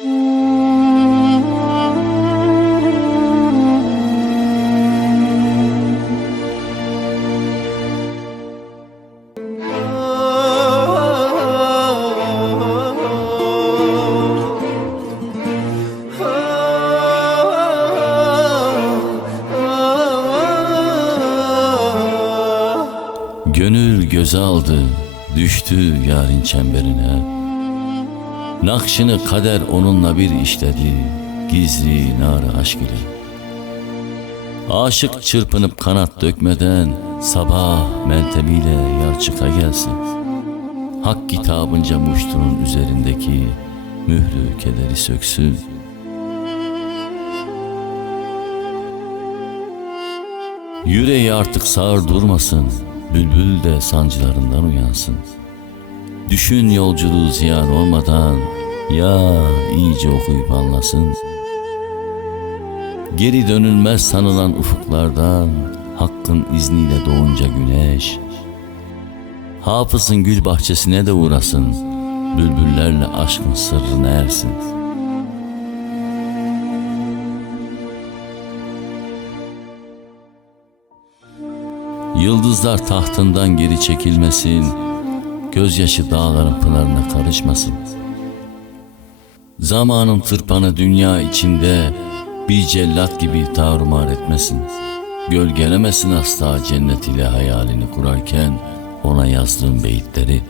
Gönül göze aldı, düştü yarın çemberine. Nakşını kader onunla bir işledi, gizli nar aşk ile. Aşık çırpınıp kanat dökmeden, sabah mentebiyle yar çıka gelsin. Hak kitabınca muştunun üzerindeki mührü kederi söksün. Yüreği artık sağır durmasın, bülbül de sancılarından uyansın. Düşün yolculuğu ziyan olmadan, ya iyice okuyup anlasın. Geri dönülmez sanılan ufuklardan, Hakkın izniyle doğunca güneş, Hafızın gül bahçesine de uğrasın, Bülbüllerle aşkın sırrına ersin. Yıldızlar tahtından geri çekilmesin, Gözyaşı dağların pınarına karışmasın. Zamanın tırpanı dünya içinde bir cellat gibi tarumar etmesin. Gölgelemesin asla cennet ile hayalini kurarken ona yazdığım beyitleri.